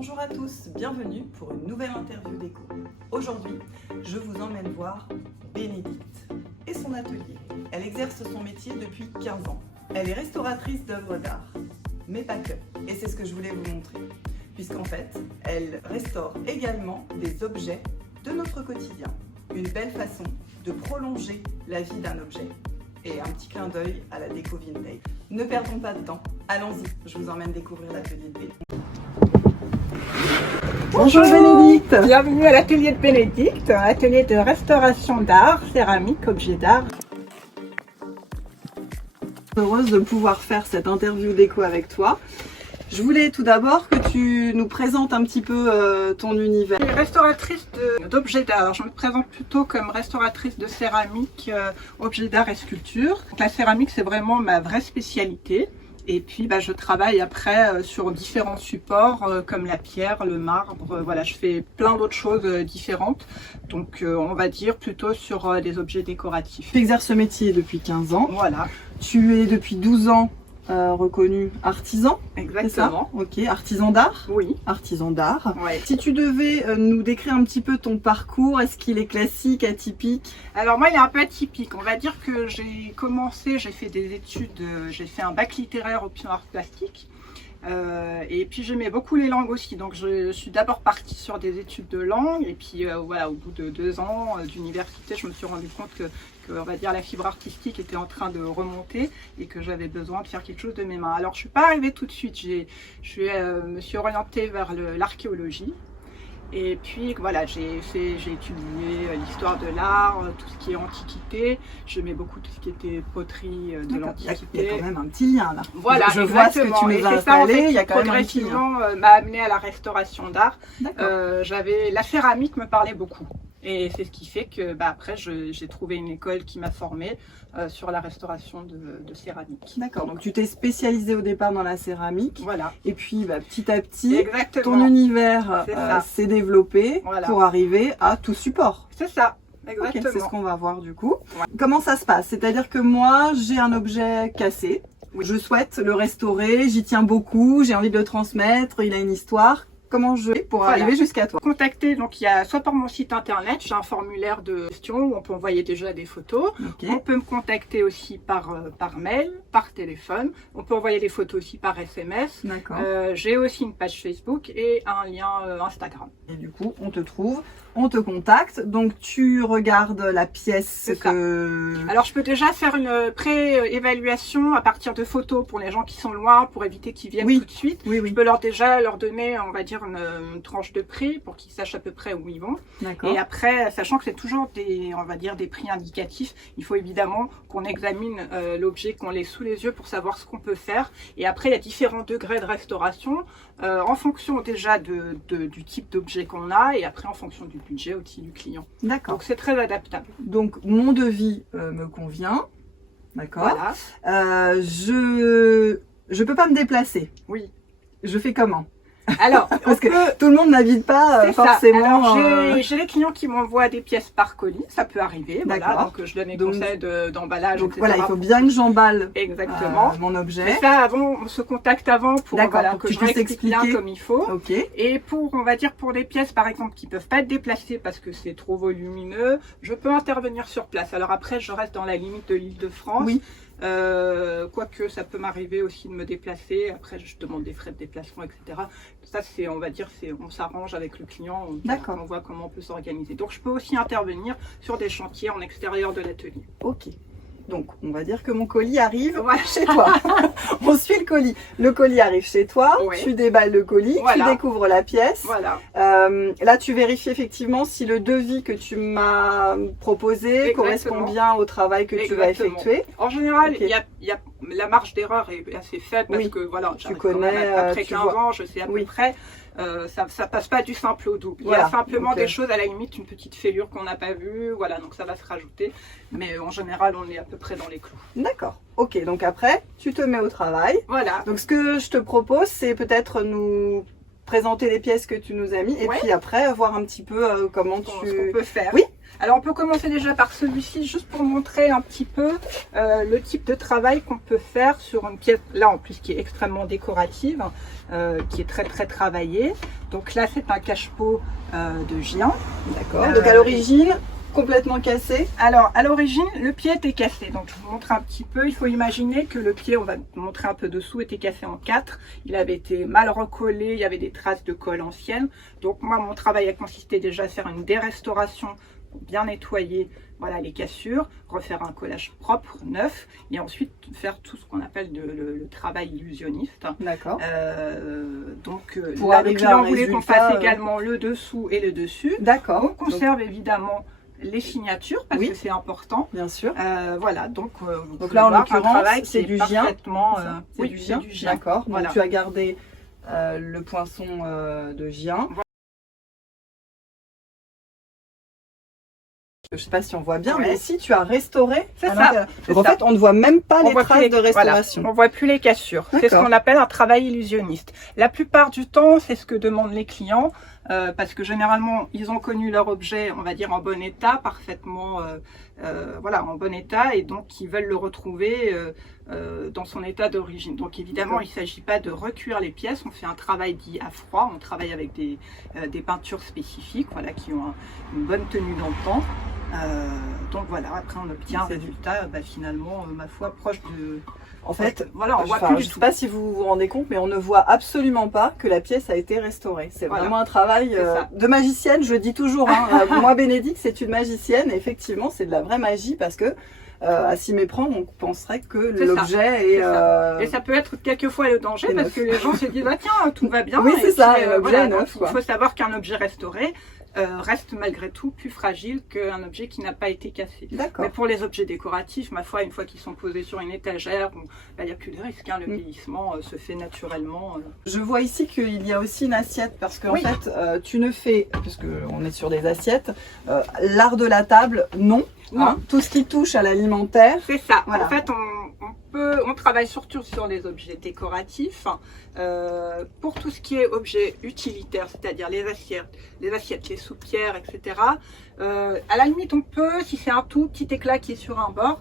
Bonjour à tous, bienvenue pour une nouvelle interview déco. Aujourd'hui, je vous emmène voir Bénédicte et son atelier. Elle exerce son métier depuis 15 ans. Elle est restauratrice d'œuvres d'art, mais pas que. Et c'est ce que je voulais vous montrer, puisqu'en fait, elle restaure également des objets de notre quotidien. Une belle façon de prolonger la vie d'un objet et un petit clin d'œil à la déco vintage. Ne perdons pas de temps, allons-y, je vous emmène découvrir l'atelier de Bénédicte. Bonjour Bénédicte. Bienvenue à l'atelier de Bénédicte, un atelier de restauration d'art, céramique, objets d'art. Heureuse de pouvoir faire cette interview déco avec toi. Je voulais tout d'abord que tu nous présentes un petit peu ton univers. Je suis restauratrice d'objets d'art. Alors, je me présente plutôt comme restauratrice de céramique, objets d'art et sculpture. Donc, la céramique, c'est vraiment ma vraie spécialité. Et puis, je travaille après sur différents supports comme la pierre, le marbre. Voilà, je fais plein d'autres choses différentes. Donc, on va dire plutôt sur des objets décoratifs. Tu exerces ce métier depuis 15 ans. Voilà. Tu es depuis 12 ans reconnu artisan. Exactement. Ok, artisan d'art. Oui. Artisan d'art. Ouais. Si tu devais nous décrire un petit peu ton parcours, est-ce qu'il est classique, atypique? Alors moi, il est un peu atypique. On va dire que j'ai fait des études, j'ai fait un bac littéraire option arts plastiques. Et puis j'aimais beaucoup les langues aussi, donc je suis d'abord partie sur des études de langue et puis voilà, au bout de 2 ans d'université, je me suis rendu compte que on va dire la fibre artistique était en train de remonter et que j'avais besoin de faire quelque chose de mes mains. Alors je suis pas arrivée tout de suite, me suis orientée vers l'archéologie. Et puis voilà, j'ai étudié l'histoire de l'art, tout ce qui est antiquité. J'aimais beaucoup tout ce qui était poterie de l'Antiquité. Il y a quand même un petit lien là. Voilà, je vois ce que tu nous as installé, il y a quand même un petit lien. Progressivement m'a amené à la restauration d'art. La céramique me parlait beaucoup. Et c'est ce qui fait que après j'ai trouvé une école qui m'a formée sur la restauration de céramique. D'accord, donc tu t'es spécialisée au départ dans la céramique. Voilà. Et puis petit à petit, Exactement. ton univers s'est développé pour arriver à tout support. C'est ça. Exactement. Okay, c'est ce qu'on va voir du coup. Ouais. Comment ça se passe? C'est-à-dire que moi, j'ai un objet cassé. Oui. Je souhaite le restaurer, j'y tiens beaucoup, j'ai envie de le transmettre, il a une histoire. Comment je fais pour arriver jusqu'à toi? Contacter, donc il y a soit par mon site internet, j'ai un formulaire de questions où on peut envoyer déjà des photos. Okay. On peut me contacter aussi par mail, par téléphone. On peut envoyer des photos aussi par SMS. J'ai aussi une page Facebook et un lien Instagram. Et du coup, on te trouve, on te contacte. Donc tu regardes la pièce que... Alors je peux déjà faire une pré-évaluation à partir de photos pour les gens qui sont loin, pour éviter qu'ils viennent tout de suite. Oui. Je peux déjà leur donner, on va dire, une tranche de prix pour qu'ils sachent à peu près où ils vont. Et après, sachant que c'est toujours on va dire des prix indicatifs, il faut évidemment qu'on examine l'objet, qu'on l'ait sous les yeux pour savoir ce qu'on peut faire. Et après, il y a différents degrés de restauration en fonction déjà du type d'objet qu'on a et après en fonction du budget aussi du client. D'accord. Donc c'est très adaptable. Donc mon devis me convient. D'accord. Voilà. Je peux pas me déplacer. Oui. Je fais comment? Alors, parce que tout le monde n'habite pas forcément. J'ai les clients qui m'envoient des pièces par colis, ça peut arriver. Voilà, donc je donne des conseils d'emballage, etc. Voilà, il faut bien que j'emballe mon objet. Mais ça, on se contacte avant pour que je réexplique bien comme il faut. Et on va dire pour des pièces par exemple qui peuvent pas être déplacées parce que c'est trop volumineux, je peux intervenir sur place. Alors après, je reste dans la limite de l'Île-de-France. Oui. Quoique ça peut m'arriver aussi de me déplacer, après je demande des frais de déplacement, etc. Ça c'est, on va dire, on s'arrange avec le client, on voit comment on peut s'organiser. Donc je peux aussi intervenir sur des chantiers en extérieur de l'atelier. Ok. Donc, on va dire que mon colis arrive chez toi. On suit le colis. Le colis arrive chez toi, tu déballes le colis, tu découvres la pièce. Là, tu vérifies effectivement si le devis que tu m'as proposé correspond bien au travail que tu vas effectuer. En général, la marge d'erreur est assez faible parce que voilà, tu connais, après 15 ans, je sais à peu près. Ça passe pas du simple au double. Il y a simplement des choses, à la limite, une petite fêlure qu'on n'a pas vue, voilà, donc ça va se rajouter. Mais en général, on est à peu près dans les clous. D'accord. Ok, donc après, tu te mets au travail. Voilà. Donc ce que je te propose, c'est peut-être nous présenter les pièces que tu nous as mis et puis après voir un petit peu comment ce qu'on peut faire. Oui. Alors on peut commencer déjà par celui-ci, juste pour montrer un petit peu le type de travail qu'on peut faire sur une pièce, là en plus qui est extrêmement décorative, qui est très travaillée. Donc là c'est un cache-pot de Gien. D'accord. Donc à l'origine, complètement cassé. Alors à l'origine le pied était cassé, donc je vous montre un petit peu. Il faut imaginer que le pied, on va montrer un peu dessous, était cassé en 4. Il avait été mal recollé, il y avait des traces de colle ancienne. Donc moi mon travail a consisté déjà à faire une dérestauration pour bien nettoyer, voilà, les cassures, refaire un collage propre, neuf, et ensuite faire tout ce qu'on appelle le travail illusionniste. D'accord. Donc pour là, le client voulait qu'on fasse résultat, également le dessous et le dessus. D'accord. On conserve évidemment les signatures parce que c'est important. Bien sûr. Voilà, donc là en l'occurrence c'est du Gien. C'est Oui, du Gien. Gien. D'accord. Voilà. Donc tu as gardé le poinçon de Gien. Je ne sais pas si on voit bien, mais ici tu as restauré. C'est ça. Donc en fait, on ne voit même pas les traces de restauration. Voilà, on ne voit plus les cassures. C'est ce qu'on appelle un travail illusionniste. La plupart du temps, c'est ce que demandent les clients, parce que généralement, ils ont connu leur objet, on va dire, en bon état, parfaitement, voilà, en bon état, et donc ils veulent le retrouver dans son état d'origine. Donc évidemment, il ne s'agit pas de recuire les pièces, on fait un travail dit à froid, on travaille avec des peintures spécifiques, voilà, qui ont une bonne tenue dans le temps. Donc voilà, après on obtient un résultat finalement, ma foi, proche de... En fait, voilà, on voit je ne sais pas si vous vous rendez compte, mais on ne voit absolument pas que la pièce a été restaurée. C'est vraiment un travail de magicienne, je le dis toujours. Hein. Moi, Bénédicte, c'est une magicienne. Et effectivement, c'est de la vraie magie parce que à s'y méprendre, on penserait que l'objet est... Et ça peut être quelquefois le danger parce que les gens se disent « Tiens, tout va bien ». Oui, c'est ça, l'objet est neuf. Il faut savoir qu'un objet restauré reste malgré tout plus fragile qu'un objet qui n'a pas été cassé. Mais pour les objets décoratifs, ma foi, une fois qu'ils sont posés sur une étagère, il n'y a plus de risque. Hein, le vieillissement se fait naturellement. Je vois ici qu'il y a aussi une assiette parce qu'en fait, tu ne fais, parce qu'on est sur des assiettes, l'art de la table, non. Hein, tout ce qui touche à l'alimentaire. C'est ça. Voilà. En fait, on travaille surtout sur les objets décoratifs. Pour tout ce qui est objets utilitaires, c'est-à-dire les assiettes, les soupières, etc. À la limite, on peut, si c'est un tout petit éclat qui est sur un bord,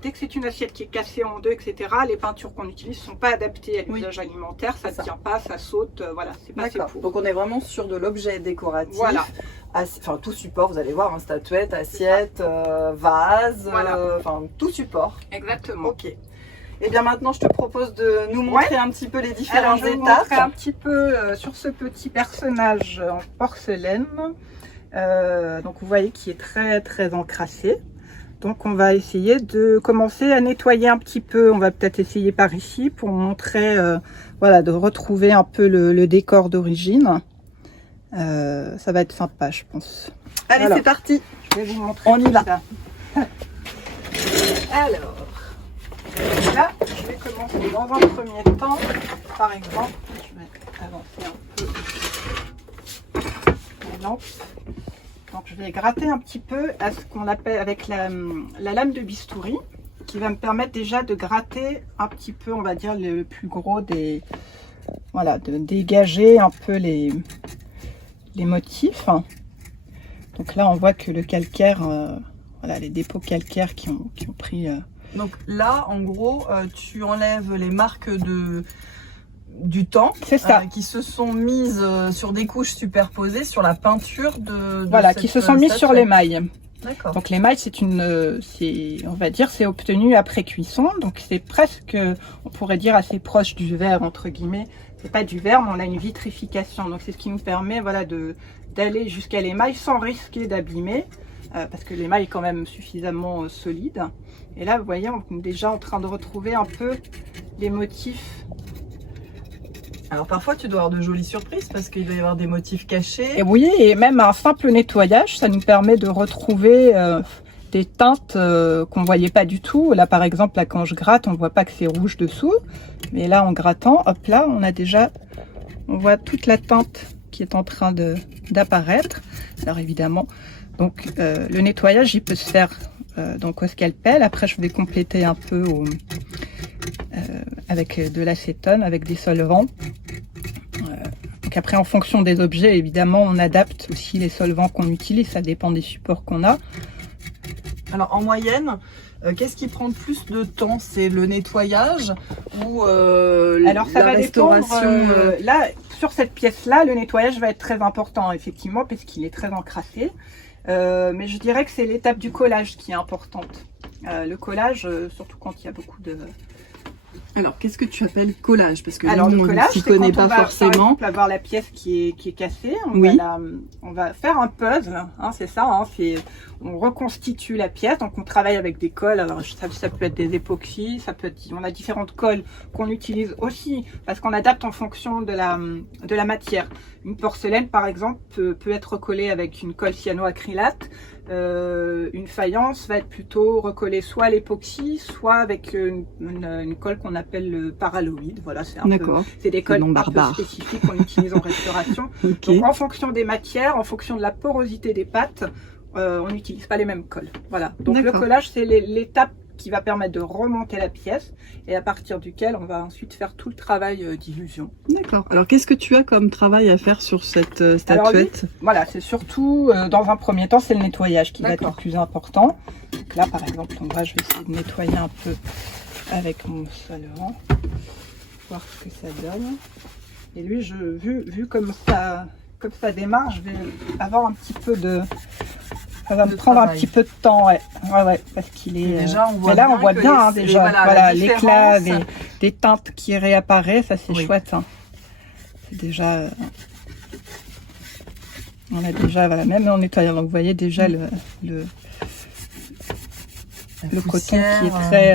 dès que c'est une assiette qui est cassée en deux, etc., les peintures qu'on utilise ne sont pas adaptées à l'usage alimentaire, ça ne tient pas, ça saute, voilà, c'est pas fait pour. Donc on est vraiment sur de l'objet décoratif. Voilà. Enfin, tout support, vous allez voir, hein, statuette, assiette, vase, enfin tout support. Exactement. Ok. Et bien maintenant, je te propose de nous montrer un petit peu les différentes étapes. Je vais vous montrer un petit peu sur ce petit personnage en porcelaine. Donc vous voyez qu'il est très encrassé. Donc on va essayer de commencer à nettoyer un petit peu. On va peut-être essayer par ici pour montrer, voilà, de retrouver un peu le décor d'origine. Ça va être sympa, je pense. Allez, c'est parti. Je vais vous montrer. On y va. Alors, là, je vais commencer dans un premier temps. Par exemple, je vais avancer un peu la lampe. Donc, je vais gratter un petit peu à ce qu'on appelle avec la lame de bistouri, qui va me permettre déjà de gratter un petit peu, on va dire, le plus gros des... Voilà, de dégager un peu les motifs. Donc là, on voit que le calcaire, voilà, les dépôts calcaires qui ont pris... Donc là, en gros, tu enlèves les marques du temps qui se sont mises sur des couches superposées sur la peinture de voilà, qui se sont mises sur l'émail. D'accord. Donc l'émail, on va dire, c'est obtenu après cuisson. Donc c'est presque, on pourrait dire, assez proche du verre, entre guillemets. C'est pas du verre, mais on a une vitrification. Donc c'est ce qui nous permet, voilà, d'aller jusqu'à l'émail sans risquer d'abîmer. Parce que l'émail est quand même suffisamment solide. Et là, vous voyez, on est déjà en train de retrouver un peu les motifs. Alors parfois, tu dois avoir de jolies surprises parce qu'il va y avoir des motifs cachés. Et oui, et même un simple nettoyage, ça nous permet de retrouver des teintes qu'on ne voyait pas du tout. Là, par exemple, là, quand je gratte, on ne voit pas que c'est rouge dessous. Mais là, en grattant, hop là, on voit toute la teinte qui est en train d'apparaître. Alors évidemment, donc le nettoyage, il peut se faire donc au scalpel. Après, je vais compléter un peu avec de l'acétone, avec des solvants. Donc Donc après, en fonction des objets, évidemment, on adapte aussi les solvants qu'on utilise. Ça dépend des supports qu'on a. Alors en moyenne, qu'est-ce qui prend le plus de temps? C'est le nettoyage ou Alors ça la va restauration dépendre. Là, sur cette pièce-là, le nettoyage va être très important, effectivement, parce qu'il est très encrassé. Mais je dirais que c'est l'étape du collage qui est importante. Le collage, surtout quand il y a beaucoup de... Alors, qu'est-ce que tu appelles collage? Parce que Alors, nous, le on collage, ne s'y c'est connaît quand on pas va, forcément. par exemple, avoir la pièce qui est cassée. On va faire un puzzle, hein, c'est ça. Hein, on reconstitue la pièce, donc on travaille avec des colles. Alors, ça peut être des époxys, on a différentes colles qu'on utilise aussi parce qu'on adapte en fonction de la matière. Une porcelaine, par exemple, peut être recollée avec une colle cyanoacrylate. Une faïence va être plutôt recollée soit à l'époxy, soit avec une colle qu'on appelle le paraloïde. Voilà, c'est des colles un peu spécifiques qu'on utilise en restauration. Okay. Donc en fonction des matières, en fonction de la porosité des pâtes, on n'utilise pas les mêmes colles. Voilà. Donc le collage, c'est l'étape qui va permettre de remonter la pièce et à partir duquel on va ensuite faire tout le travail d'illusion. D'accord. Alors qu'est-ce que tu as comme travail à faire sur cette statuette? Voilà, c'est surtout dans un premier temps, c'est le nettoyage qui va être le plus important. Donc là par exemple, je vais essayer de nettoyer un peu avec mon solvant, voir ce que ça donne. Et lui, vu comme ça démarre, je vais avoir un petit peu de... Ça va me prendre un petit peu de temps, ouais, parce qu'il est... Déjà, on voit bien déjà, voilà, l'éclat des teintes qui réapparaissent, ça c'est chouette. Hein. C'est déjà... on a déjà, voilà, même en nettoyant, donc vous voyez déjà le coton qui est très...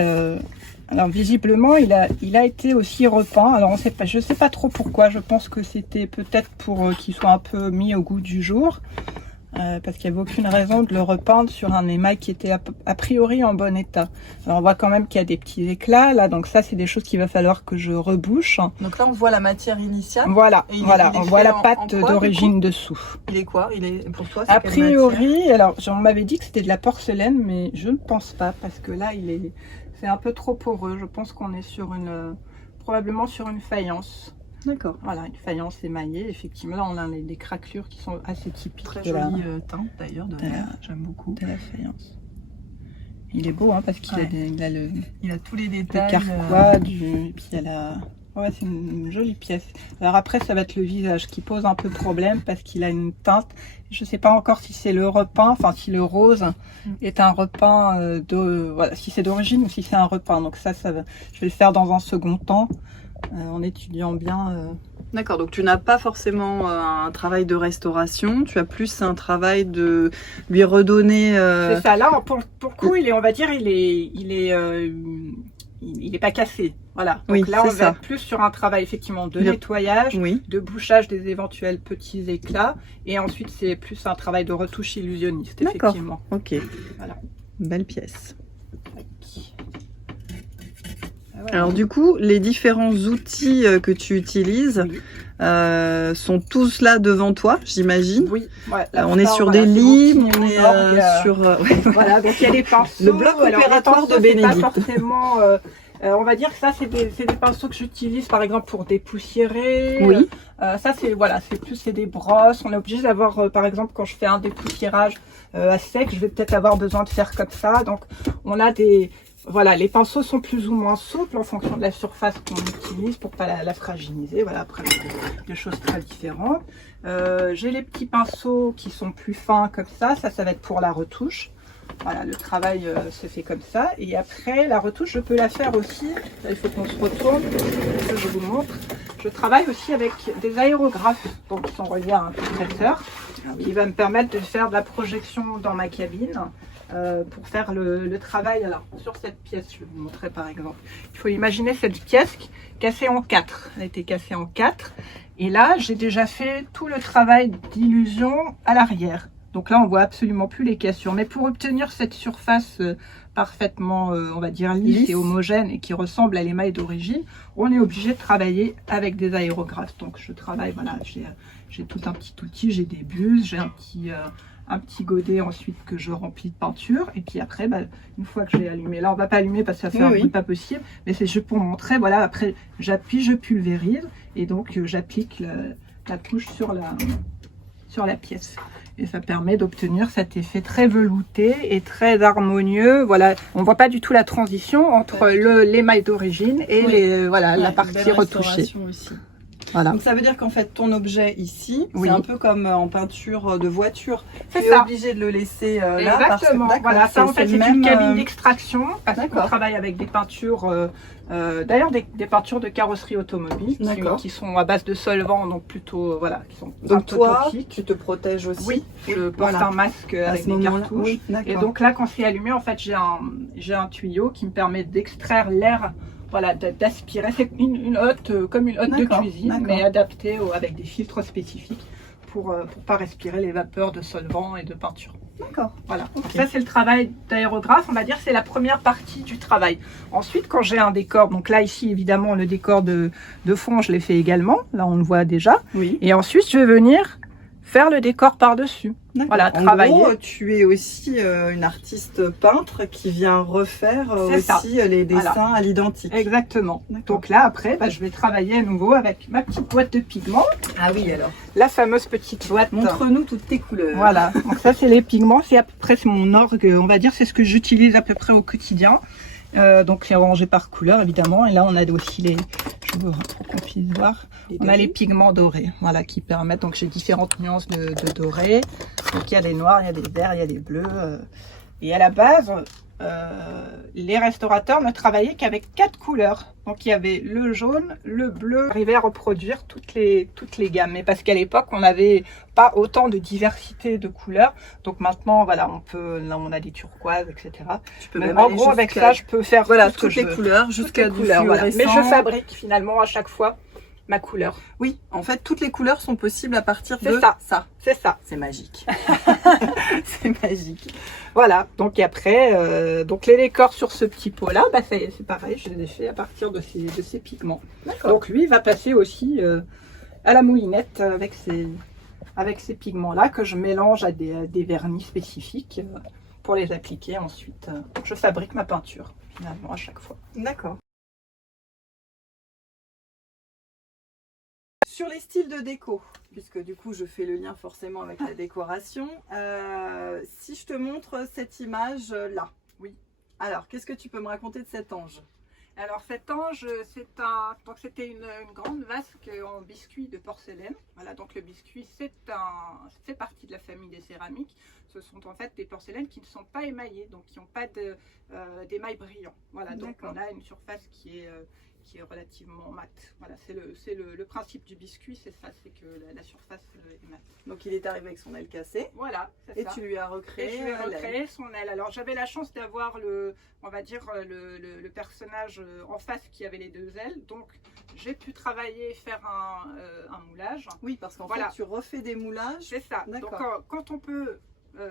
alors visiblement, il a été aussi repeint. Alors je sais pas trop pourquoi, je pense que c'était peut-être pour qu'il soit un peu mis au goût du jour. Parce qu'il n'y avait aucune raison de le repeindre sur un émail qui était a priori en bon état. Alors on voit quand même qu'il y a des petits éclats là, donc ça c'est des choses qu'il va falloir que je rebouche. Donc là on voit la matière initiale. Voilà, on voit la pâte d'origine dessous. Il est quoi? Pour toi, a priori, alors on m'avait dit que c'était de la porcelaine, mais je ne pense pas parce que là c'est un peu trop poreux. Je pense qu'on est sur probablement sur une faïence. D'accord. Voilà, une faïence émaillée. Effectivement, là, on a des craquelures qui sont assez typiques. Très jolie teinte d'ailleurs, j'aime beaucoup. De la faïence. Il est beau, hein, parce qu'il a tous les détails. Le carquois, et puis il a ouais, c'est une jolie pièce. Alors après, ça va être le visage qui pose un peu problème parce qu'il a une teinte. Je ne sais pas encore si c'est le repeint, enfin si le rose est un repeint voilà, si c'est d'origine ou si c'est un repeint. Donc ça va. Je vais le faire dans un second temps. En étudiant bien. D'accord, donc tu n'as pas forcément un travail de restauration, tu as plus un travail de lui redonner... C'est ça, là pour le coup, on va dire, il est pas cassé. Voilà, donc là on va être plus sur un travail effectivement de nettoyage, de bouchage des éventuels petits éclats, et ensuite c'est plus un travail de retouche illusionniste, effectivement. Ok, voilà. Belle pièce. Alors du coup, les différents outils que tu utilises sont tous là devant toi, j'imagine. Oui. Ouais, on est sur des limes, on est sur... Voilà, donc il y a des pinceaux. Le bloc opératoire de Bénédicte. Pas forcément, on va dire que ça, c'est des pinceaux que j'utilise par exemple pour dépoussiérer. Oui. Ça, c'est des brosses. On est obligé d'avoir, par exemple, quand je fais un dépoussiérage à sec, je vais peut-être avoir besoin de faire comme ça. Donc, on a des... Voilà, les pinceaux sont plus ou moins souples en fonction de la surface qu'on utilise pour pas la fragiliser. Voilà, après des choses très différentes. J'ai les petits pinceaux qui sont plus fins comme ça. Ça va être pour la retouche. Voilà, le travail se fait comme ça. Et après, la retouche, je peux la faire aussi. Là, il faut qu'on se retourne, que je vous montre. Je travaille aussi avec des aérographes, donc qui sont reliés à un compresseur, qui va me permettre de faire de la projection dans ma cabine. Pour faire le travail. Alors sur cette pièce, je vais vous montrer par exemple. Il faut imaginer cette pièce cassée en 4. Elle a été cassée en 4. Et là, j'ai déjà fait tout le travail d'illusion à l'arrière. Donc là, on voit absolument plus les cassures. Mais pour obtenir cette surface parfaitement, on va dire, lisse et homogène et qui ressemble à l'émail d'origine, on est obligé de travailler avec des aérographes. Donc je travaille, voilà, j'ai tout un petit outil, j'ai des buses, j'ai un petit godet ensuite que je remplis de peinture, et puis après une fois que j'ai allumé, là on va pas allumer parce que ça fait un bruit pas possible, mais c'est juste pour montrer, voilà, après j'appuie, je pulvérise et donc j'applique la couche sur la pièce. Et ça permet d'obtenir cet effet très velouté et très harmonieux. Voilà, on voit pas du tout la transition entre l'émail d'origine et la partie retouchée. Aussi. Voilà. Donc ça veut dire qu'en fait ton objet ici, Oui. c'est un peu comme en peinture de voiture. Tu C'est es ça. obligé de le laisser là. Exactement. Parce que, voilà, ça en fait c'est une cabine d'extraction parce qu'on D'accord. travaille avec des peintures, d'ailleurs des peintures de carrosserie automobile qui sont à base de solvant, donc plutôt qui sont un Donc peu toi, toxiques. tu te protèges aussi. Oui, je porte un masque avec des cartouches. Oui, et donc là, quand c'est allumé, en fait, j'ai un tuyau qui me permet d'extraire l'air, voilà, d'aspirer. C'est une hotte, comme une hotte de cuisine, mais adaptée avec des filtres spécifiques pour pas respirer les vapeurs de solvant et de peinture. D'accord. Voilà. Okay. Ça, c'est le travail d'aérographe. On va dire c'est la première partie du travail. Ensuite, quand j'ai un décor, donc là, ici, évidemment, le décor de fond, je l'ai fait également. Là, on le voit déjà. Oui. Et ensuite, je vais venir faire le décor par-dessus. Voilà, travailler. En gros, tu es aussi une artiste peintre qui vient refaire aussi les dessins à l'identique. Exactement. Donc là, après, je vais travailler à nouveau avec ma petite boîte de pigments. Ah oui, alors. La fameuse petite boîte. Montre-nous toutes tes couleurs. Voilà. Donc ça, c'est les pigments. C'est à peu près mon orgue, on va dire, c'est ce que j'utilise à peu près au quotidien. Donc c'est rangé par couleur, évidemment. Et là, on a aussi je veux pour qu'on puisse voir. On a les pigments dorés, voilà, qui permettent, donc j'ai différentes nuances de doré. Donc il y a des noirs, il y a des verts, il y a des bleus. Et à la base, les restaurateurs ne travaillaient qu'avec 4 couleurs. Donc il y avait le jaune, le bleu. Arriver à reproduire toutes les gammes. Mais parce qu'à l'époque, on n'avait pas autant de diversité de couleurs. Donc maintenant, voilà, là on a des turquoises, etc. Mais en gros, avec ça, je peux faire toutes les couleurs, jusqu'à du fluorescent. Voilà. Mais je fabrique finalement à chaque fois ma couleur. Oui, en fait, toutes les couleurs sont possibles à partir de ça. C'est ça. C'est magique. C'est magique. Voilà. Donc après, donc les décors sur ce petit pot-là, c'est pareil, je les ai fait à partir de ces pigments. Donc lui, il va passer aussi à la moulinette avec ces pigments-là que je mélange à des vernis spécifiques pour les appliquer. Ensuite, je fabrique ma peinture finalement à chaque fois. D'accord. Sur les styles de déco, puisque du coup je fais le lien forcément avec la décoration, si je te montre cette image là, oui. Alors, qu'est-ce que tu peux me raconter de cet ange? Alors cet ange, c'était une grande vasque en biscuit de porcelaine. Voilà, donc le biscuit fait partie de la famille des céramiques. Ce sont en fait des porcelaines qui ne sont pas émaillées, donc qui n'ont pas d'émail brillant. Voilà, donc on a une surface qui est relativement mat. Voilà, c'est le principe du biscuit, c'est ça, c'est que la surface est mat. Donc il est arrivé avec son aile cassée. Voilà, et ça. Tu lui as recréé son aile. Alors j'avais la chance d'avoir on va dire le personnage en face qui avait les 2 ailes, donc j'ai pu travailler, faire un moulage. Oui, parce qu'en fait tu refais des moulages. C'est ça. Donc quand on peut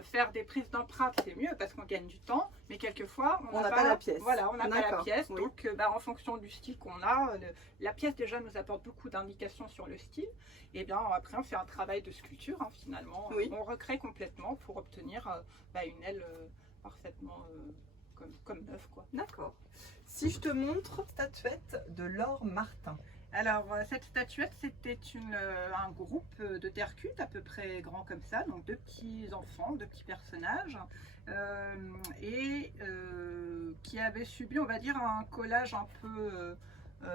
faire des prises d'empreintes, c'est mieux parce qu'on gagne du temps, mais quelquefois on n'a pas la pièce. Voilà, on n'a pas la pièce. Oui. Donc en fonction du style qu'on a, la pièce déjà nous apporte beaucoup d'indications sur le style. Et bien après on fait un travail de sculpture finalement. Oui. On recrée complètement pour obtenir une aile parfaitement comme neuve, quoi. D'accord. Si je te montre statuette de Laure Martin. Alors cette statuette, c'était un groupe de terre cuite à peu près grand comme ça, donc 2 petits enfants, 2 petits personnages, qui avaient subi, on va dire, un collage un peu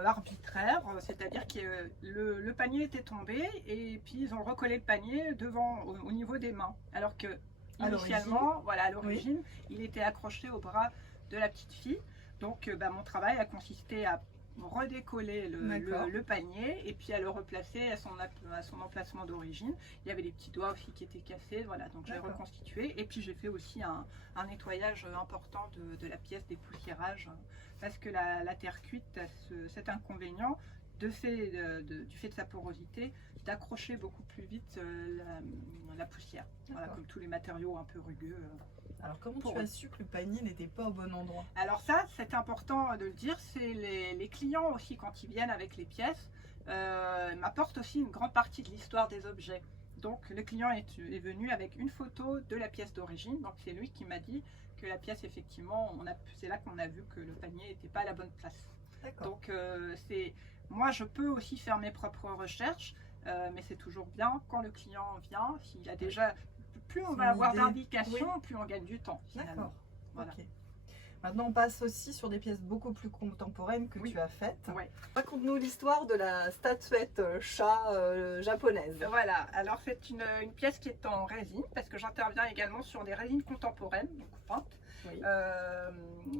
arbitraire, c'est-à-dire que le panier était tombé et puis ils ont recollé le panier au niveau des mains, alors que initialement, à l'origine, il était accroché au bras de la petite fille. Donc mon travail a consisté à redécoller le panier et puis à le replacer à son emplacement d'origine. Il y avait des petits doigts aussi qui étaient cassés, voilà, donc j'ai reconstitué et puis j'ai fait aussi un nettoyage important de la pièce, des poussiérages, parce que la terre cuite a cet inconvénient du fait de sa porosité d'accrocher beaucoup plus vite la poussière, voilà, comme tous les matériaux un peu rugueux. Alors comment tu as su que le panier n'était pas au bon endroit? Alors ça, c'est important de le dire, c'est les clients aussi quand ils viennent avec les pièces, m'apportent aussi une grande partie de l'histoire des objets. Donc le client est venu avec une photo de la pièce d'origine, donc c'est lui qui m'a dit que la pièce effectivement, c'est là qu'on a vu que le panier n'était pas à la bonne place. Donc moi je peux aussi faire mes propres recherches. mais c'est toujours bien quand le client vient, s'il a déjà, plus on C'est va une avoir idée. d'indications, plus on gagne du temps finalement. D'accord. Voilà. Ok. Maintenant, on passe aussi sur des pièces beaucoup plus contemporaines que Oui. tu as faites. Ouais. Raconte-nous l'histoire de la statuette chat japonaise. Voilà, alors c'est une pièce qui est en résine, parce que j'interviens également sur des résines contemporaines, donc peintes, Oui.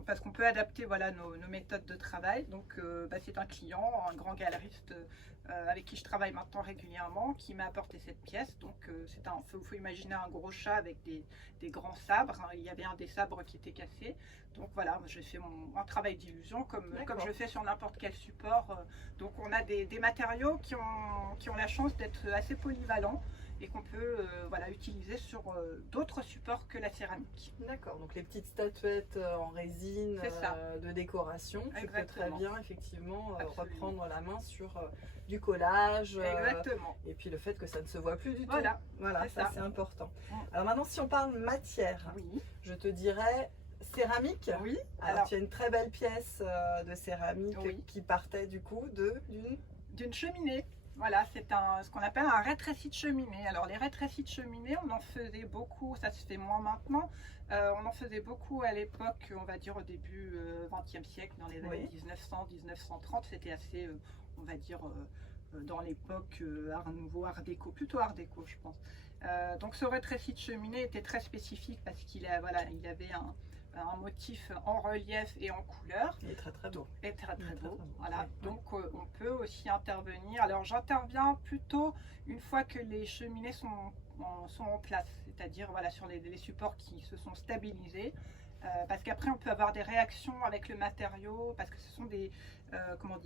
parce qu'on peut adapter voilà, nos méthodes de travail. Donc c'est un client, un grand galeriste avec qui je travaille maintenant régulièrement, qui m'a apporté cette pièce. Donc faut imaginer un gros chat avec des grands sabres. Il y avait un des sabres qui était cassé. Donc voilà, j'ai fait un travail d'illusion comme je fais sur n'importe quel support. Donc on a des matériaux qui ont la chance d'être assez polyvalents et qu'on peut voilà, utiliser sur d'autres supports que la céramique. D'accord, donc les petites statuettes en résine de décoration, tu peux très bien effectivement reprendre la main sur du collage. Exactement. Et puis le fait que ça ne se voit plus du tout. Voilà, ça c'est important. Alors maintenant, si on parle matière, oui. je te dirais céramique. Oui. Alors tu as une très belle pièce de céramique oui. qui partait du coup d'une cheminée. Voilà, c'est ce qu'on appelle un rétréci de cheminée. Alors les rétrécis de cheminée, on en faisait beaucoup, ça se fait moins maintenant. On en faisait beaucoup à l'époque, on va dire au début 20e siècle, dans les années 1900-1930. C'était assez, on va dire, dans l'époque Art Nouveau, Art Déco, plutôt Art Déco je pense. Donc ce rétréci de cheminée était très spécifique parce qu'il avait un motif en relief et en couleur. Il est très très beau. Et très beau. Voilà. Ouais. Donc on peut aussi intervenir. Alors j'interviens plutôt une fois que les cheminées sont en place, c'est-à-dire voilà, sur les supports qui se sont stabilisés. Parce qu'après on peut avoir des réactions avec le matériau, parce que ce sont des grandes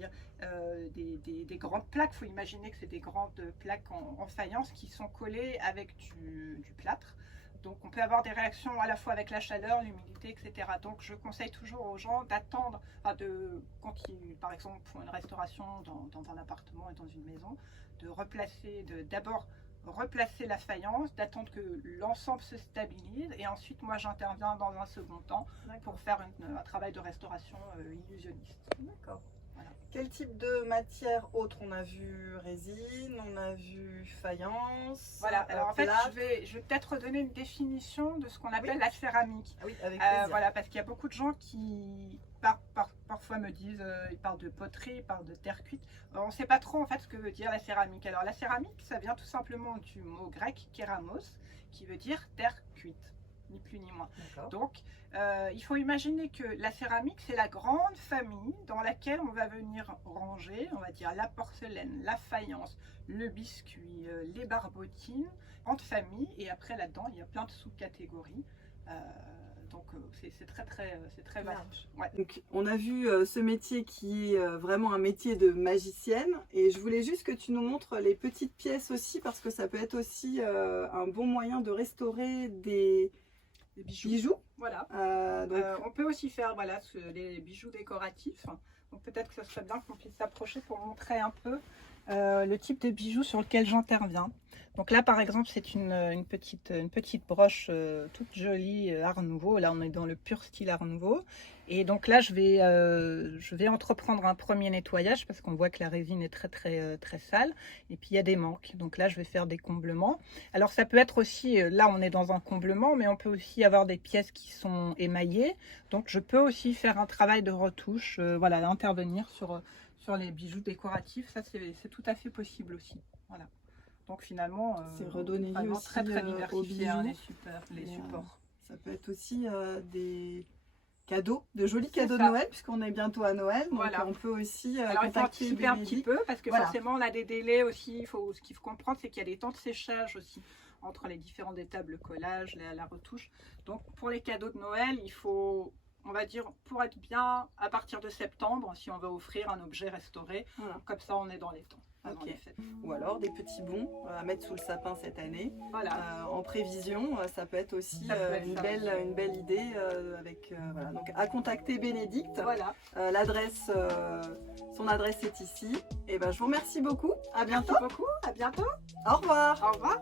plaques. Il faut imaginer que c'est des grandes plaques en faïence qui sont collées avec du plâtre. Donc on peut avoir des réactions à la fois avec la chaleur, l'humidité, etc. Donc je conseille toujours aux gens d'attendre, quand ils, par exemple, font une restauration dans un appartement et dans une maison, d'abord replacer la faïence, d'attendre que l'ensemble se stabilise, et ensuite moi j'interviens dans un second temps pour faire un travail de restauration illusionniste. D'accord. Voilà. Quel type de matière autre? On a vu résine, on a vu faïence. Voilà, alors en fait je vais peut-être redonner une définition de ce qu'on appelle la céramique. Ah oui, avec plaisir. Voilà, parce qu'il y a beaucoup de gens qui parfois me disent, ils parlent de poterie, ils parlent de terre cuite. On ne sait pas trop en fait ce que veut dire la céramique. Alors la céramique, ça vient tout simplement du mot grec kéramos, qui veut dire terre cuite, ni plus ni moins. Donc il faut imaginer que la céramique, c'est la grande famille dans laquelle on va venir ranger, on va dire, la porcelaine, la faïence, le biscuit, les barbotines, grande famille, et après là-dedans il y a plein de sous-catégories. Donc c'est très large. Ouais. Donc on a vu ce métier qui est vraiment un métier de magicienne, et je voulais juste que tu nous montres les petites pièces aussi, parce que ça peut être aussi un bon moyen de restaurer des bijoux. Voilà. On peut aussi faire les bijoux décoratifs. Donc peut-être que ce serait bien qu'on puisse s'approcher pour montrer un peu le type de bijoux sur lequel j'interviens. Donc là par exemple c'est une petite broche toute jolie Art Nouveau. Là on est dans le pur style Art Nouveau. Et donc là je vais entreprendre un premier nettoyage parce qu'on voit que la résine est très sale. Et puis il y a des manques. Donc là je vais faire des comblements. Alors ça peut être aussi, là on est dans un comblement, mais on peut aussi avoir des pièces qui sont émaillées. Donc je peux aussi faire un travail de retouche, voilà, intervenir sur les bijoux décoratifs. Ça c'est tout à fait possible aussi. Voilà. Donc finalement, c'est redonner vie aussi très diversifié les Et supports. Ça peut être aussi des cadeaux, de jolis cadeaux de Noël, puisqu'on est bientôt à Noël. Donc on peut aussi alors il faut anticiper un petit peu, parce que forcément on a des délais aussi. Ce qu'il faut comprendre, c'est qu'il y a des temps de séchage aussi entre les différentes étapes, le collage, la retouche. Donc pour les cadeaux de Noël, il faut, on va dire, pour être bien, à partir de septembre, si on veut offrir un objet restauré, comme ça on est dans les temps. Ou alors des petits bons à mettre sous le sapin cette année. En prévision, ça peut être aussi une belle idée. Voilà. Donc à contacter Bénédicte. Son adresse est ici. Et je vous remercie beaucoup. À bientôt. Merci beaucoup. À bientôt. Au revoir. Au revoir.